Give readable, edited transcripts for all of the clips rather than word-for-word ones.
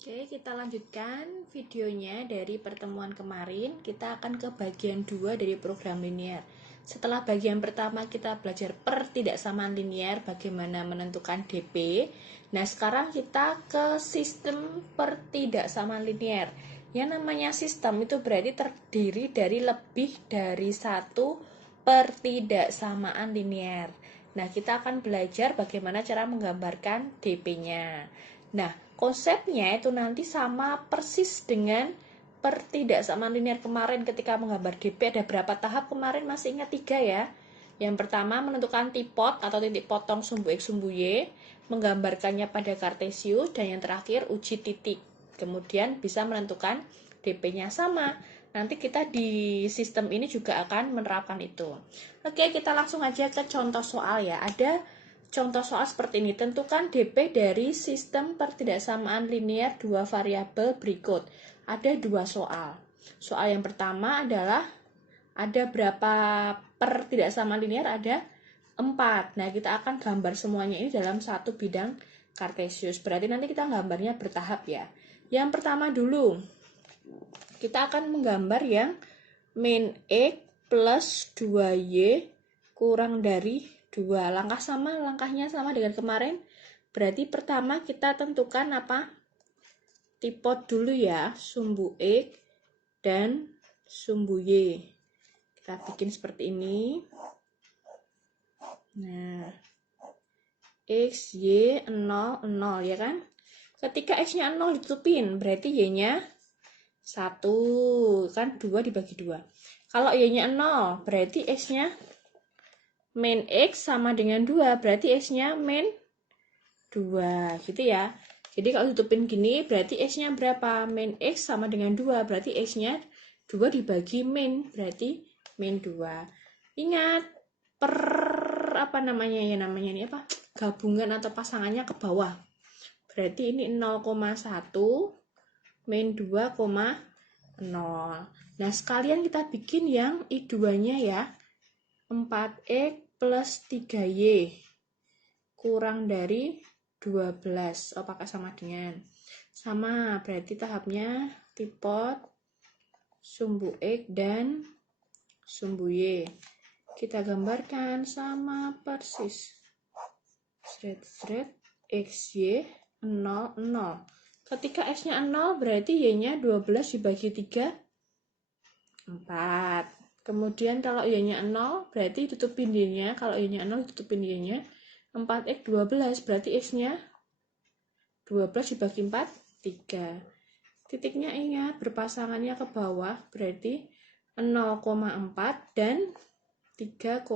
Oke, kita lanjutkan videonya dari pertemuan kemarin. Kita akan ke bagian 2 dari program linear. Setelah bagian pertama kita belajar pertidaksamaan linear, bagaimana menentukan DP. Nah, sekarang kita ke sistem pertidaksamaan linear. Yang namanya sistem itu berarti terdiri dari lebih dari satu pertidaksamaan linear. Nah, kita akan belajar bagaimana cara menggambarkan DP-nya. Nah, konsepnya itu nanti sama persis dengan pertidaksamaan linear kemarin ketika menggambar DP. Ada berapa tahap kemarin? Masih ingat 3 ya? Yang pertama menentukan tipot atau titik potong sumbu X sumbu Y, menggambarkannya pada kartesius, dan yang terakhir uji titik. Kemudian bisa menentukan DP-nya sama. Nanti kita di sistem ini juga akan menerapkan itu. Oke, kita langsung aja ke contoh soal ya. Ada contoh soal seperti ini. Tentukan DP dari sistem pertidaksamaan linear dua variabel berikut. Ada 2 soal. Soal yang pertama adalah ada berapa pertidaksamaan linear? Ada 4. Nah, kita akan gambar semuanya ini dalam satu bidang kartesius. Berarti nanti kita gambarnya bertahap ya. Yang pertama dulu, kita akan menggambar yang min X plus 2Y kurang dari 2. Langkahnya sama dengan kemarin. Berarti pertama kita tentukan apa? Tipot dulu ya, sumbu X dan sumbu Y. Kita bikin seperti ini. Nah, X, Y, 0, 0 ya kan? Ketika X-nya 0 ditutupin, berarti Y-nya 1, kan 2 dibagi 2. Kalau Y-nya 0, berarti X-nya min X sama dengan 2, berarti X-nya min 2, gitu ya. Jadi kalau ditutupin gini, berarti X-nya berapa? Min X sama dengan 2, berarti X-nya 2 dibagi min, berarti min 2. Ingat, apa namanya ya, namanya ini apa? Gabungan atau pasangannya ke bawah. Berarti ini 0,1 min 2,0. Nah, sekalian kita bikin yang I2-nya ya. 4X plus 3Y kurang dari 12. Oh, pakai sama dengan. Sama, berarti tahapnya tipot sumbu X dan sumbu Y. Kita gambarkan sama persis. XY 0, 0. Ketika X-nya 0, berarti Y-nya 12 dibagi 3, 4. Kemudian kalau Y-nya 0, berarti tutupin Y-nya. Kalau Y-nya 0, tutupin Y-nya. 4X 12, berarti X-nya 12 dibagi 4, 3. Titiknya ingat, berpasangannya ke bawah, berarti 0,4 dan 3,0.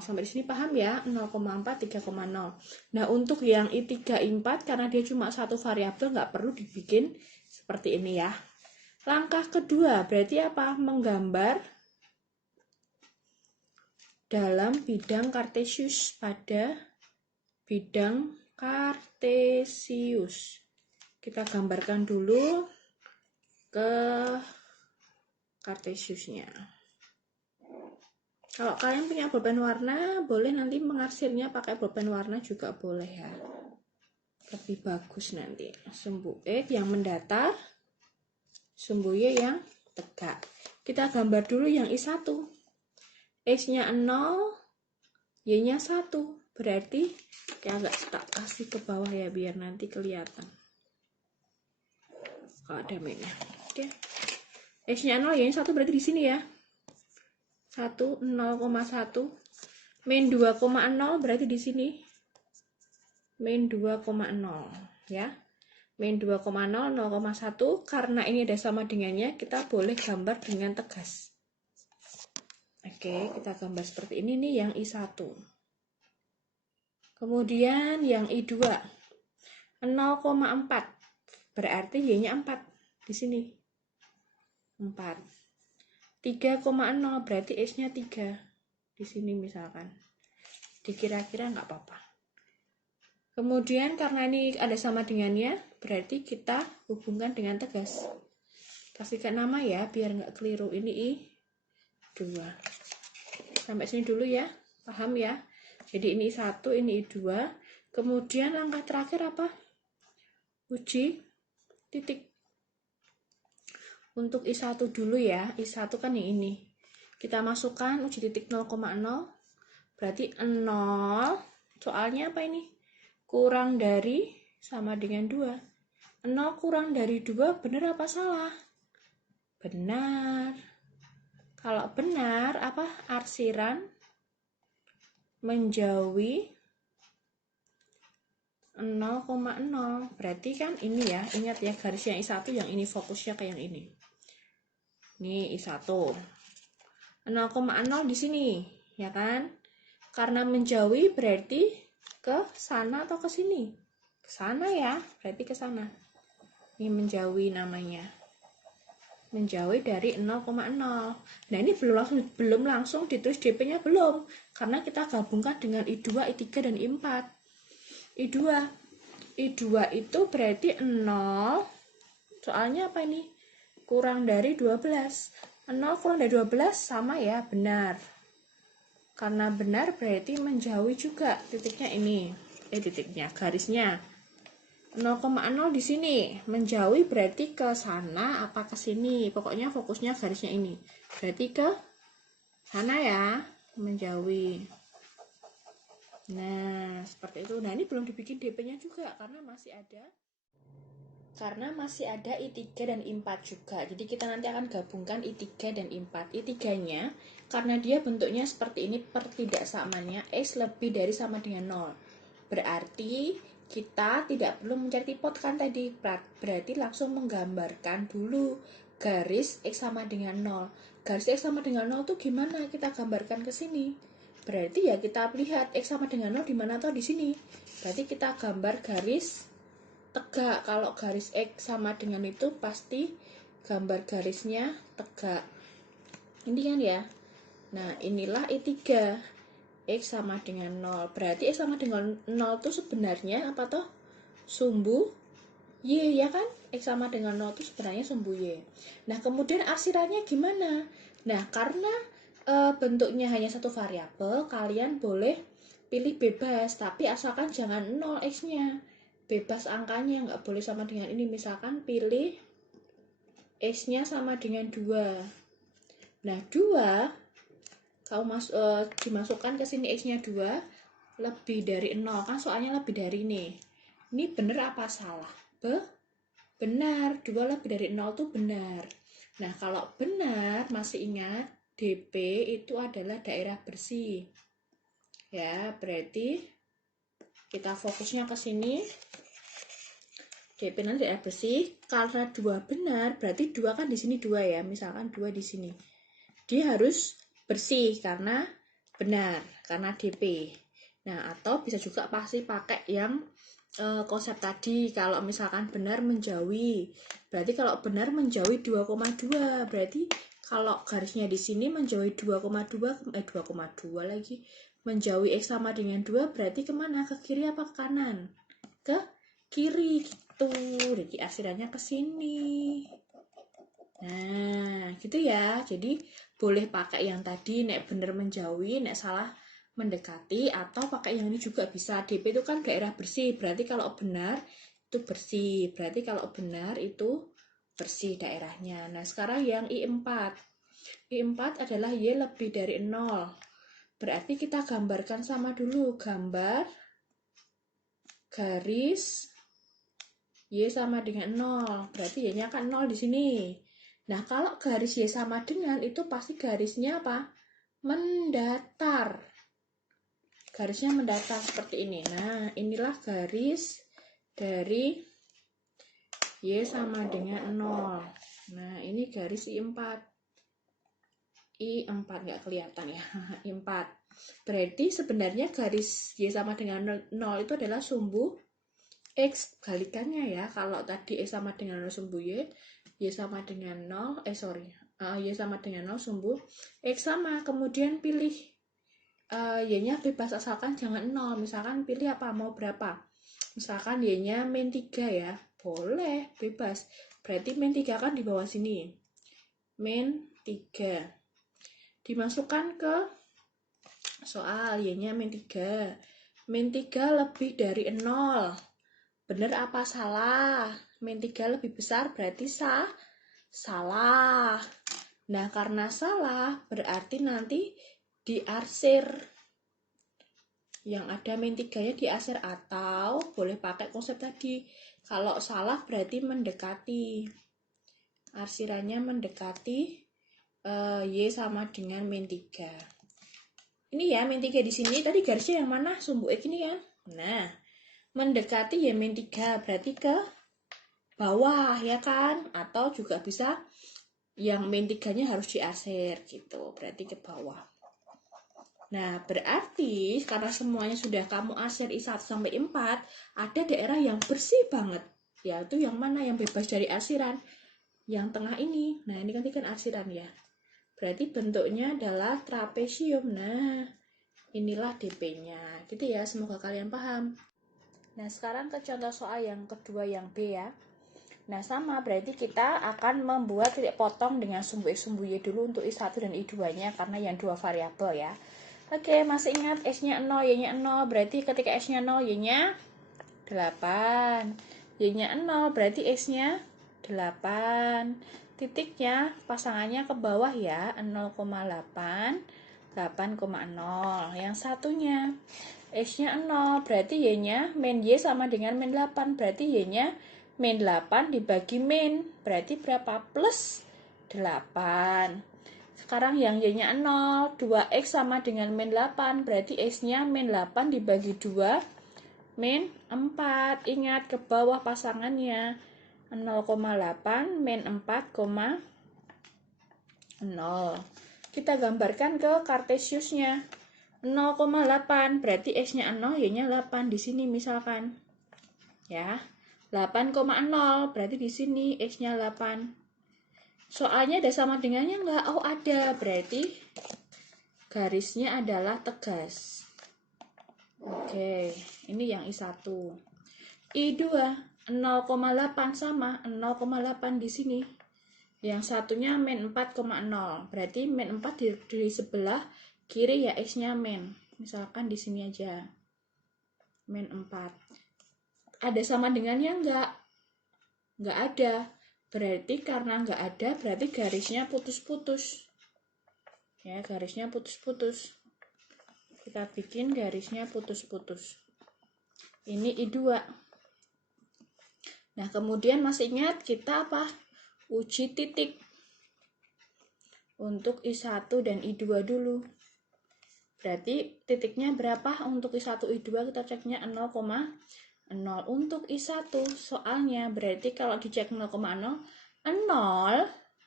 Sampai di sini paham ya? 0,4, 3,0. Nah, untuk yang I3, I4, karena dia cuma satu variabel, nggak perlu dibikin seperti ini ya. Langkah kedua, berarti apa? Menggambar dalam bidang kartesius, pada bidang kartesius. Kita gambarkan dulu ke kartesiusnya. Kalau kalian punya bolpen warna, boleh nanti mengarsirnya pakai bolpen warna juga boleh ya. Lebih bagus nanti. Sumbu X yang mendatar, sumbu Y yang tegak. Kita gambar dulu yang I1. X-nya 0, Y-nya 1. Berarti kayak agak tak kasih ke bawah ya, biar nanti kelihatan. Kalau ada minnya. Oke. X-nya 0, Y-nya 1 berarti di sini ya. 1, 0,1. Min 2,0 berarti di sini. Min 2,0 ya. Min 2,0, 0,1. Karena ini ada sama dengannya, kita boleh gambar dengan tegas. Oke, kita gambar seperti ini nih yang I1. Kemudian yang I2. 0,4. Berarti Y-nya 4 di sini. 4. 3,0 berarti X-nya 3 di sini misalkan. Dikira-kira nggak apa-apa. Kemudian karena ini ada sama dengannya, berarti kita hubungkan dengan tegas. Kasihkan nama ya, biar nggak keliru. Ini I2. Sampai sini dulu ya, paham ya? Jadi ini I1, ini I2. Kemudian langkah terakhir apa? Uji titik. Untuk I1 dulu ya, I1 kan yang ini. Kita masukkan uji titik 0,0, berarti 0, soalnya apa ini? Kurang dari sama dengan 2. 0 kurang dari 2 benar apa salah? Benar. Kalau benar, apa arsiran menjauhi 0,0. Berarti kan ini ya, ingat ya garisnya I1 yang ini, fokusnya ke yang ini. Nih I1. 0,0 di sini, ya kan? Karena menjauhi berarti ke sana atau ke sini? Ke sana ya, berarti ke sana. Ini menjauhi namanya. Menjauhi dari 0,0. Nah, ini belum langsung ditulis DP-nya belum, karena kita gabungkan dengan I2, I3 dan I4. I2 itu berarti 0, soalnya apa ini? Kurang dari 12. 0 kurang dari 12 sama ya, benar. Karena benar berarti menjauhi juga, titiknya ini. Titiknya, garisnya 0,0 di sini. Menjauhi berarti ke sana apa ke sini? Pokoknya fokusnya garisnya ini. Berarti ke sana ya, menjauhi. Nah, seperti itu. Nah, ini belum dibikin DP-nya juga karena masih ada I3 dan I4 juga. Jadi kita nanti akan gabungkan I3 dan I4. I3-nya karena dia bentuknya seperti ini, pertidaksamannya X lebih dari sama dengan 0. Berarti kita tidak perlu mencari tipot kan tadi. Berarti langsung menggambarkan dulu garis X sama dengan 0. Garis X sama dengan 0 itu gimana? Kita gambarkan ke sini. Berarti ya kita lihat X sama dengan 0 di mana atau di sini. Berarti kita gambar garis tegak. Kalau garis X sama dengan itu pasti gambar garisnya tegak. Ini kan ya. Nah, inilah I3. X sama dengan 0. Berarti X sama dengan 0 itu sebenarnya apa toh? Sumbu Y, ya kan? X sama dengan 0 itu sebenarnya sumbu Y. Nah, kemudian arsirannya gimana? Nah, karena bentuknya hanya satu variabel, kalian boleh pilih bebas, tapi asalkan jangan 0 X-nya. Bebas angkanya, nggak boleh sama dengan ini. Misalkan pilih X-nya sama dengan 2. Nah, 2 dimasukkan ke sini X-nya 2 lebih dari 0 kan, soalnya lebih dari ini. Ini benar apa salah? Benar, 2 lebih dari 0 itu benar. Nah, kalau benar, masih ingat DP itu adalah daerah bersih. Ya, berarti kita fokusnya ke sini. DP nanti daerah bersih. Karena 2 benar, berarti 2 kan di sini 2 ya. Misalkan 2 di sini. Dia harus bersih karena benar, karena DP. Nah, atau bisa juga pasti pakai yang konsep tadi. Kalau misalkan benar menjauhi, berarti kalau benar menjauhi 2,2, berarti kalau garisnya di sini menjauhi 2,2 lagi, menjauhi X sama dengan 2, berarti kemana? Ke kiri apa ke kanan? Ke kiri gitu. Jadi arsirannya ke sini. Nah, gitu ya. Jadi boleh pakai yang tadi, nek bener menjauhi, nek salah mendekati, atau pakai yang ini juga bisa. DP itu kan daerah bersih, berarti kalau benar itu bersih. Berarti kalau benar itu bersih daerahnya. Nah, sekarang yang I4. I4 adalah Y lebih dari 0. Berarti kita gambarkan sama dulu. Gambar garis Y sama dengan 0. Berarti Y-nya kan 0 di sini. Nah, kalau garis Y sama dengan itu pasti garisnya apa? Mendatar. Garisnya mendatar seperti ini. Nah, inilah garis dari Y sama dengan 0. Nah, ini garis I4. I4 nggak kelihatan ya. I4. Berarti sebenarnya garis Y sama dengan 0 itu adalah sumbu X. Balikannya ya. Kalau tadi X sama dengan 0 sumbu Y sama dengan 0, Y sama dengan 0 sumbu X sama. Kemudian pilih Y-nya bebas asalkan jangan 0. Misalkan pilih apa, mau berapa. Misalkan Y-nya min 3 ya. Boleh, bebas. Berarti min 3 kan di bawah sini. Min 3. Dimasukkan ke soal Y-nya min 3. Min 3 lebih dari 0. Bener apa salah? Min 3 lebih besar berarti salah. Nah, karena salah berarti nanti diarsir. Yang ada min 3-nya diarsir, atau boleh pakai konsep tadi. Kalau salah berarti mendekati. Arsirannya mendekati Y sama dengan min 3. Ini ya min 3 di sini. Tadi garisnya yang mana? Sumbu X ini kan. Nah, mendekati Y min 3 berarti ke bawah ya kan? Atau juga bisa yang min 3-nya harus diarsir gitu. Berarti ke bawah. Nah, berarti karena semuanya sudah kamu arsir I1 sampai I4, ada daerah yang bersih banget. Yaitu yang mana? Yang bebas dari arsiran. Yang tengah ini. Nah, ini kan arsiran ya. Berarti bentuknya adalah trapesium. Nah, inilah DP-nya. Gitu ya, semoga kalian paham. Nah, sekarang ke contoh soal yang kedua, yang B ya. Nah, sama berarti kita akan membuat titik potong dengan sumbu X, sumbu Y dulu untuk I1 dan I2-nya karena yang dua variabel ya. Oke, masih ingat S-nya 0, Y-nya 0, berarti ketika S-nya 0, Y-nya 8. Y-nya 0, berarti X-nya 8. Titiknya, pasangannya ke bawah ya, 0,8, 8,0. Yang satunya, X-nya 0, berarti Y-nya min Y sama dengan min 8, berarti Y-nya min 8 dibagi min, berarti berapa? Plus 8. Sekarang yang Y-nya 0, 2X sama dengan min 8, berarti X-nya min 8 dibagi 2, min 4. Ingat ke bawah pasangannya, 0,8 min 4,0. Kita gambarkan ke Kartesiusnya. 0,8 berarti X-nya 0, Y-nya 8 di sini misalkan. Ya. 8,0 berarti di sini X-nya 8. Soalnya ada sama dengannya enggak? Oh, ada. Berarti garisnya adalah tegas. Oke, ini yang I1. I2 0,8 sama 0,8 di sini. Yang satunya min 4,0. Berarti min 4 di sebelah kiri ya, X-nya min. Misalkan di sini aja. Min 4. Ada sama dengannya enggak? Enggak ada. Berarti karena enggak ada, berarti garisnya putus-putus. Ya, garisnya putus-putus. Kita bikin garisnya putus-putus. Ini I2. Nah, kemudian masih ingat kita apa? Uji titik. Untuk I1 dan I2 dulu. Berarti titiknya berapa untuk I1, I2? Kita ceknya 0,0. Untuk I1 soalnya berarti kalau dicek 0,0, 0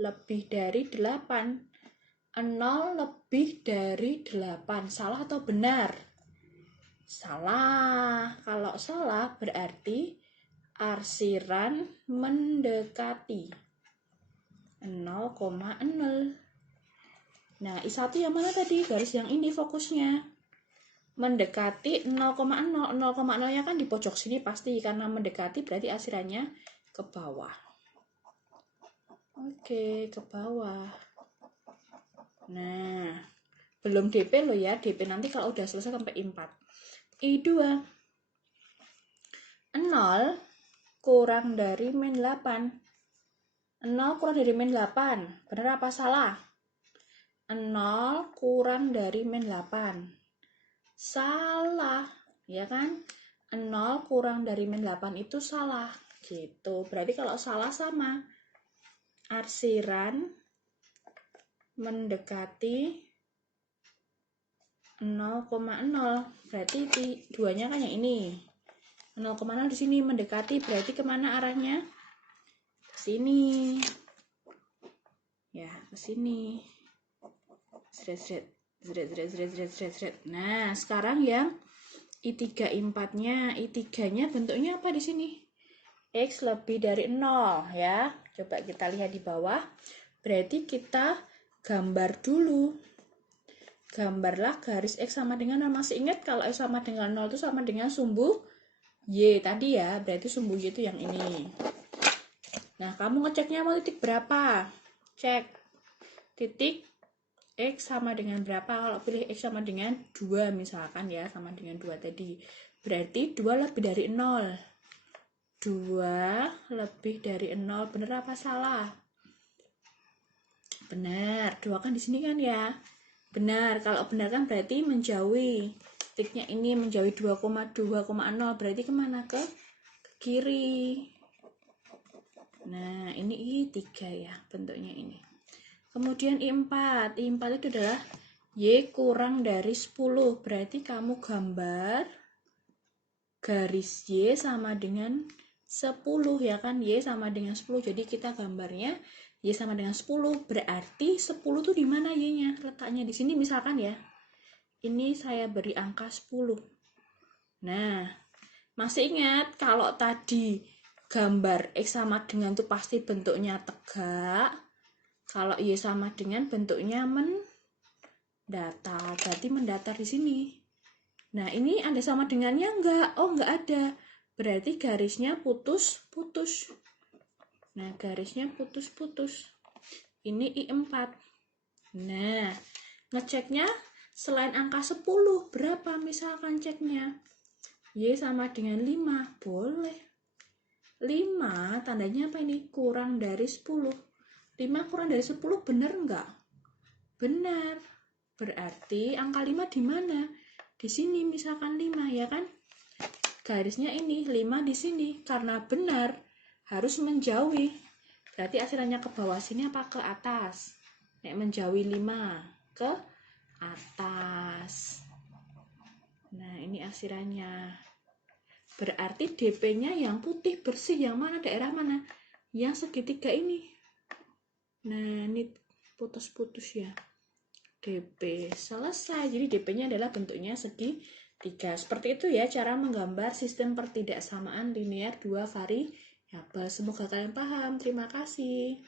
lebih dari 8. 0 lebih dari 8. Salah atau benar? Salah. Kalau salah berarti arsiran mendekati 0,0. Nah, I1 yang mana tadi? Garis yang ini fokusnya. Mendekati 0,0. 0,0 nya kan di pojok sini pasti, karena mendekati berarti arsirannya ke bawah. Oke, ke bawah. Nah, belum DP loh ya. DP nanti kalau udah selesai sampai I4. I2 0 kurang dari min 8. 0 kurang dari min 8. Benar apa salah? 0 kurang dari min 8. Salah, ya kan? 0 kurang dari min 8 itu salah. Gitu. Berarti kalau salah sama arsiran mendekati 0,0. Berarti duanya kan yang ini. 0,0 di sini mendekati, berarti kemana arahnya? Ke sini. Ya, ke sini. Nah, sekarang yang I3, I4-nya. I3-nya bentuknya apa di sini? X lebih dari 0 ya. Coba kita lihat di bawah. Berarti kita gambar dulu. Gambarlah garis X sama dengan 0. Masih ingat kalau X sama dengan 0 itu sama dengan sumbu Y tadi ya. Berarti sumbu Y itu yang ini. Nah, kamu ngeceknya mau titik berapa? Cek. Titik X sama dengan berapa? Kalau pilih X sama dengan 2 misalkan ya, sama dengan 2 tadi. Berarti 2 lebih dari 0. 2 lebih dari 0. Bener apa salah? Benar, 2 kan di sini kan ya. Benar, kalau benar kan berarti menjauhi. Titiknya ini menjauhi 2,2,0, berarti kemana? Ke kiri. Nah, ini I3 ya bentuknya ini. Kemudian I4. I4 itu adalah Y kurang dari 10. Berarti kamu gambar garis Y sama dengan 10 ya kan. Y sama dengan 10. Jadi kita gambarnya Y sama dengan 10. Berarti 10 tuh di mana Y-nya? Letaknya di sini misalkan ya. Ini saya beri angka 10. Nah, masih ingat kalau tadi gambar X sama dengan tuh pasti bentuknya tegak. Kalau Y sama dengan bentuknya mendatar. Berarti mendatar di sini. Nah, ini ada sama dengannya enggak? Oh, enggak ada. Berarti garisnya putus-putus. Nah, garisnya putus-putus. Ini I4. Nah, ngeceknya selain angka 10, berapa misalkan ceknya? Y sama dengan 5. Boleh. 5 tandanya apa ini? Kurang dari 10. 5 kurang dari 10 benar enggak? Benar. Berarti angka 5 di mana? Di sini misalkan 5 ya kan? Garisnya ini 5 di sini. Karena benar harus menjauhi. Berarti akhirannya ke bawah sini apa ke atas? Nek menjauhi 5 ke atas. Nah, ini akhirannya. Berarti DP-nya yang putih bersih yang mana? Daerah mana? Yang segitiga ini. Nah, ini putus-putus ya. DP selesai. Jadi DP-nya adalah bentuknya segitiga. Seperti itu ya cara menggambar sistem pertidaksamaan linear dua variabel. Semoga kalian paham. Terima kasih.